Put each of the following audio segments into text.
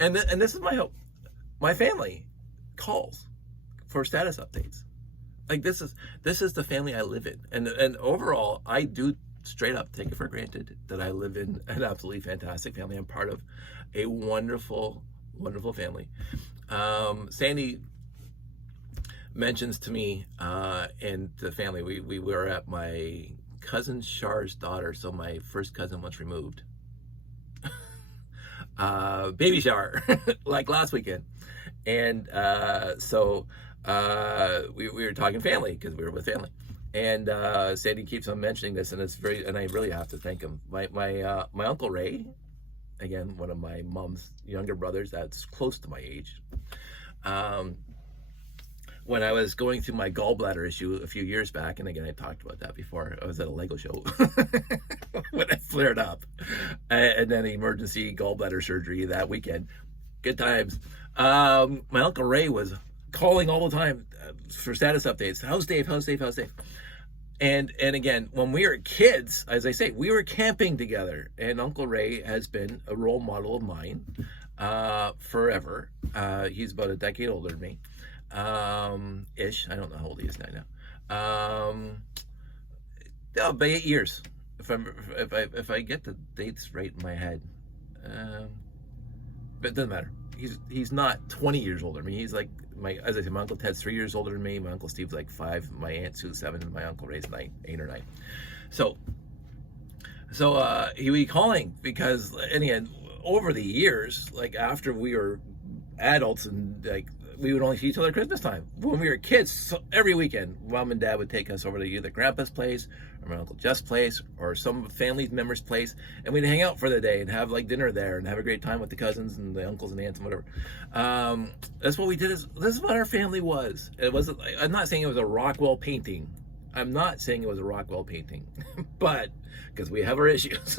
And this is my hope. My family calls for status updates. Like this is the family I live in, and overall, I do straight up take it for granted that I live in an absolutely fantastic family. I'm part of a wonderful, wonderful family. Sandy mentions to me and the family, we were at my cousin Char's daughter, so my first cousin once removed, baby shower, like last weekend. And we were talking family because we were with family. And Sandy keeps on mentioning this, and and I really have to thank him. My Uncle Ray, again, one of my mom's younger brothers that's close to my age. When I was going through my gallbladder issue a few years back, and again, I talked about that before. I was at a Lego show when it flared up, and then emergency gallbladder surgery that weekend. Good times. My Uncle Ray was calling all the time for status updates. How's Dave? How's Dave? How's Dave? And again, when we were kids, as I say, we were camping together, and Uncle Ray has been a role model of mine forever. He's about a decade older than me, ish. I don't know how old he is now. About 8 years, if I get the dates right in my head. But it doesn't matter. He's not 20 years older than me. He's like as I said, my Uncle Ted's 3 years older than me. My Uncle Steve's like 5. My Aunt Sue's 7, and my Uncle Ray's 9, 8 or 9. So he would be calling because, and again, over the years, like after we were adults and like we would only see each other at Christmas time. When we were kids, so every weekend, Mom and Dad would take us over to either Grandpa's place or my Uncle Jeff's place or some family member's place, and we'd hang out for the day and have like dinner there and have a great time with the cousins and the uncles and aunts and whatever. That's what we did. This is what our family was. It wasn't. I'm not saying it was a Rockwell painting. I'm not saying it was a Rockwell painting, but because we have our issues.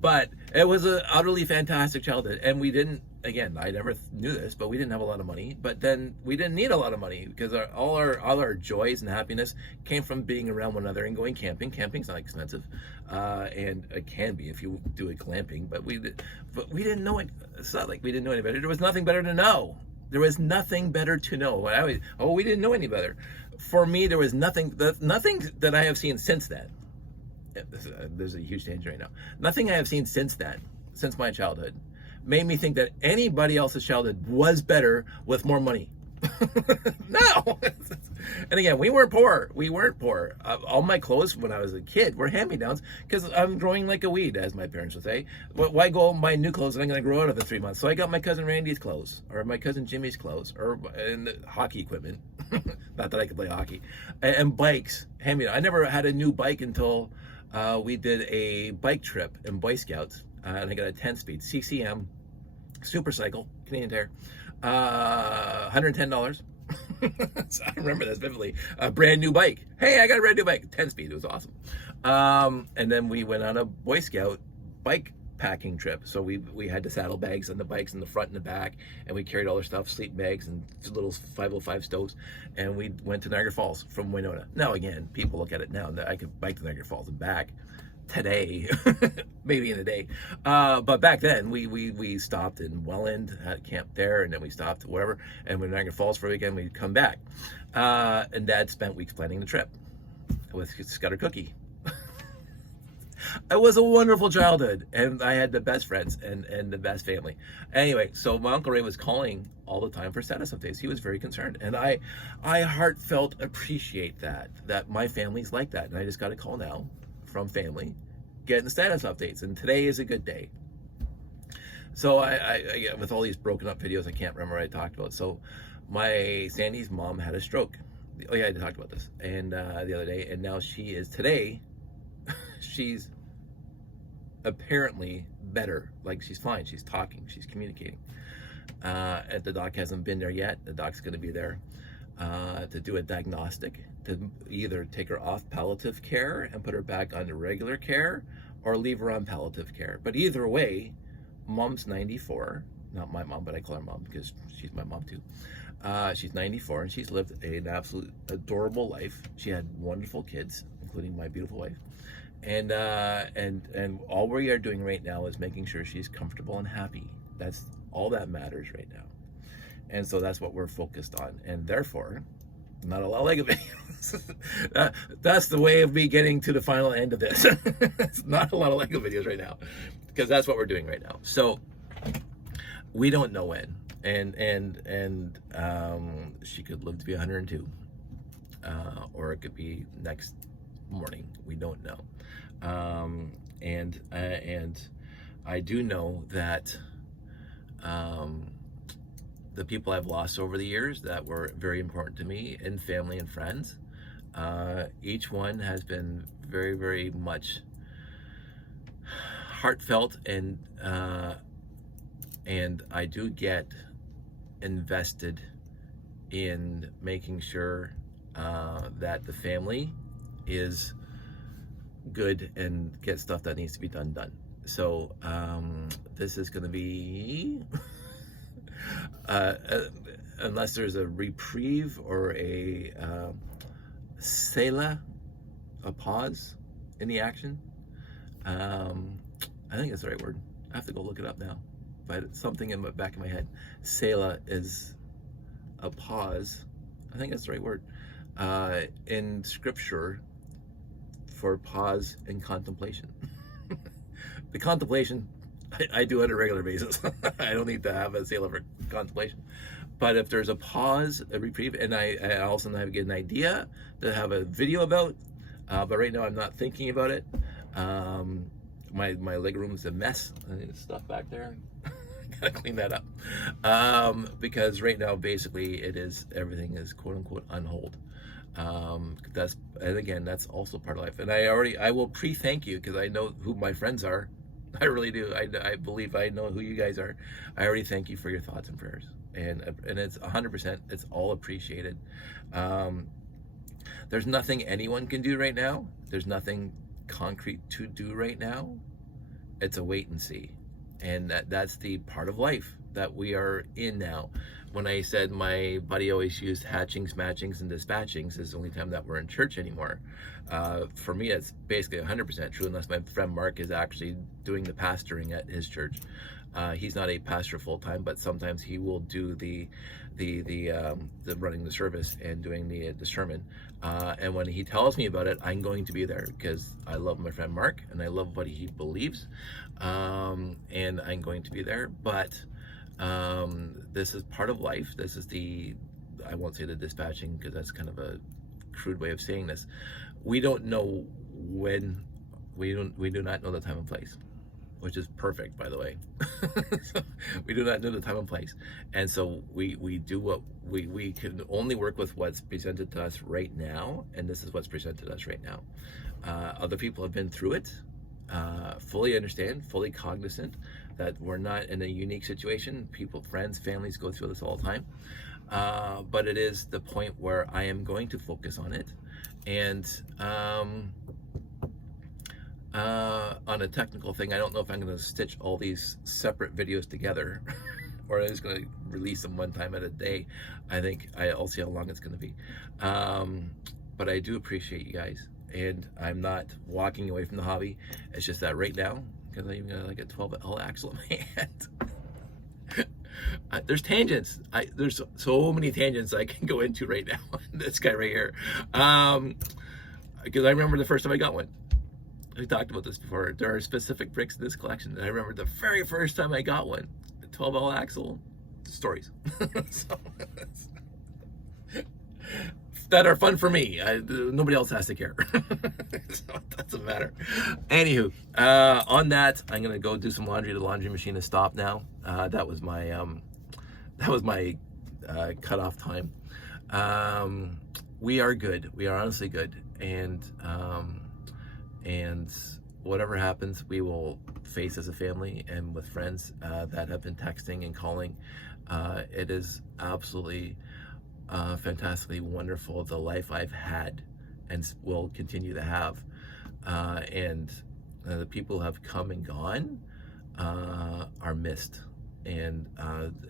But it was an utterly fantastic childhood, and we didn't. Again, I never knew this, but we didn't have a lot of money. But then we didn't need a lot of money because all our joys and happiness came from being around one another and going camping. Camping's not expensive, and it can be if you do it glamping. But we didn't know it. It's not like we didn't know any better. There was nothing better to know. There was nothing better to know. We didn't know any better. For me, there was nothing that I have seen since then. There's a huge danger right now. Nothing I have seen since then, since my childhood, made me think that anybody else's childhood was better with more money. No. And again, we weren't poor. All my clothes when I was a kid were hand-me-downs because I'm growing like a weed, as my parents would say. Why go and buy new clothes and I'm going to grow out of in 3 months? So I got my cousin Randy's clothes or my cousin Jimmy's clothes and hockey equipment. Not that I could play hockey. And bikes, hand-me-down. I never had a new bike until we did a bike trip in Boy Scouts, and I got a 10-speed CCM super cycle, Canadian Tire, $110. So I remember this vividly. A brand new bike. Hey, I got a brand new bike, 10-speed. It was awesome. And then we went on a Boy Scout bike packing trip. So we had the saddlebags and the bikes in the front and the back, and we carried all our stuff, sleep bags and little 505 stoves, and we went to Niagara Falls from Winona. Now again, people look at it now that I could bike to Niagara Falls and back today, maybe in a day. But back then we stopped in Welland, had a camp there, and then we stopped wherever, and when Niagara Falls for a weekend, we'd come back. And Dad spent weeks planning the trip with Scudder Cookie. It was a wonderful childhood, and I had the best friends and the best family. Anyway, so my Uncle Ray was calling all the time for status updates. He was very concerned, and I heartfelt appreciate that my family's like that, and I just got a call now from family getting status updates, and today is a good day. So I with all these broken up videos, I can't remember what I talked about. So Sandy's mom had a stroke. Oh yeah, I talked about this, and the other day, and now today she's apparently better. Like she's fine, she's talking, she's communicating. And the doc hasn't been there yet. The doc's going to be there to do a diagnostic, to either take her off palliative care and put her back on regular care, or leave her on palliative care. But either way, Mom's 94. Not my mom, but I call her Mom because she's my mom too. She's 94, and she's lived an absolute adorable life. She had wonderful kids, including my beautiful wife. And all we are doing right now is making sure she's comfortable and happy. That's All that matters right now. And so that's what we're focused on. And therefore, not a lot of Lego videos. That's the way of me getting to the final end of this. It's not a lot of Lego videos right now, because that's what we're doing right now. So we don't know when. And she could live to be 102, or it could be next morning. We don't know. And I do know that the people I've lost over the years that were very important to me, and family and friends, each one has been very, very much heartfelt, and I do get invested in making sure that the family is good and get stuff that needs to be done. So this is going to be unless there's a reprieve or a selah, a pause in the action. I think that's the right word. I have to go look it up now, but it's something in the back of my head. Selah is a pause. I think that's the right word in scripture for pause and contemplation. The contemplation I do on a regular basis. I don't need to have a selah for contemplation. But if there's a pause, a reprieve, and I also have get an idea to have a video about, but right now I'm not thinking about it. My leg room is a mess. I need stuff back there. Gotta clean that up. Because right now basically everything is quote unquote on hold. That's also part of life. And I will pre-thank you, because I know who my friends are. I really do. I believe I know who you guys are. I already thank you for your thoughts and prayers, and it's 100%. It's all appreciated. There's nothing anyone can do right now. There's nothing concrete to do right now. It's a wait and see, and that's the part of life that we are in now. When I said my buddy always used hatchings, matchings, and dispatchings is the only time that we're in church anymore. For me, it's basically 100% true, unless my friend Mark is actually doing the pastoring at his church. He's not a pastor full time, but sometimes he will do the running the service and doing the sermon. And when he tells me about it, I'm going to be there, because I love my friend Mark and I love what he believes, and I'm going to be there. But this is part of life. This is I won't say the dispatching, because that's kind of a crude way of saying this. We don't know when. We do not know the time and place, which is perfect, by the way. So we do not know the time and place, and so we do what we can only work with what's presented to us right now, and this is what's presented to us right now. Other people have been through it, fully understand, fully cognizant that we're not in a unique situation. People, friends, families go through this all the time, but it is the point where I am going to focus on it. And on a technical thing, I don't know if I'm going to stitch all these separate videos together or I'm just going to release them one time at a day. I'll see how long it's going to be. But I do appreciate you guys, and I'm not walking away from the hobby. It's just that right now, because I even got like a 12L axle in my hand. There's tangents. There's so many tangents I can go into right now. This guy right here. Because I remember the first time I got one. We talked about this before. There are specific bricks in this collection. And I remember the very first time I got one. The 12L axle. Stories. That are fun for me. Nobody else has to care. So it doesn't matter. Anywho, on that, I'm gonna go do some laundry. The laundry machine is stopped now. That was my cutoff time. We are good. We are honestly good, and whatever happens, we will face as a family and with friends that have been texting and calling. It is absolutely fantastically wonderful, the life I've had and will continue to have, and the people who have come and gone are missed, and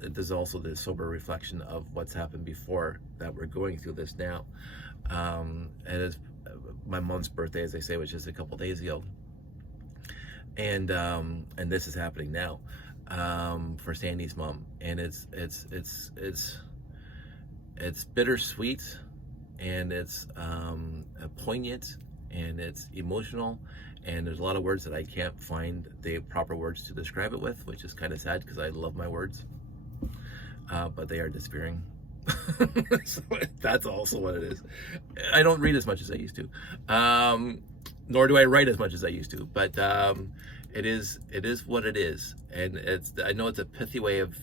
there's also the sober reflection of what's happened before that we're going through this now. It is my mom's birthday, as I say, which is a couple days ago, and this is happening now. for Sandy's mom, and it's bittersweet, and it's poignant, and it's emotional, and there's a lot of words that I can't find the proper words to describe it with, which is kind of sad because I love my words, but they are disappearing. So that's also what it is. I don't read as much as I used to, nor do I write as much as I used to, but it is what it is, and I know it's a pithy way of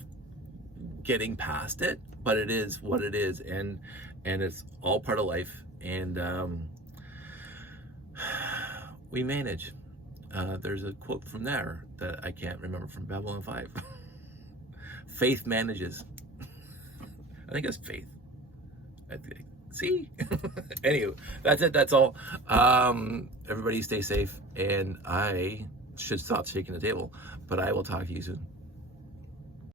getting past it, but it is what it is, and it's all part of life, and we manage. There's a quote from there that I can't remember, from Babylon 5. Faith manages. I think it's faith. See? Anyway, that's it. That's all. Everybody stay safe, and I should stop shaking the table, but I will talk to you soon.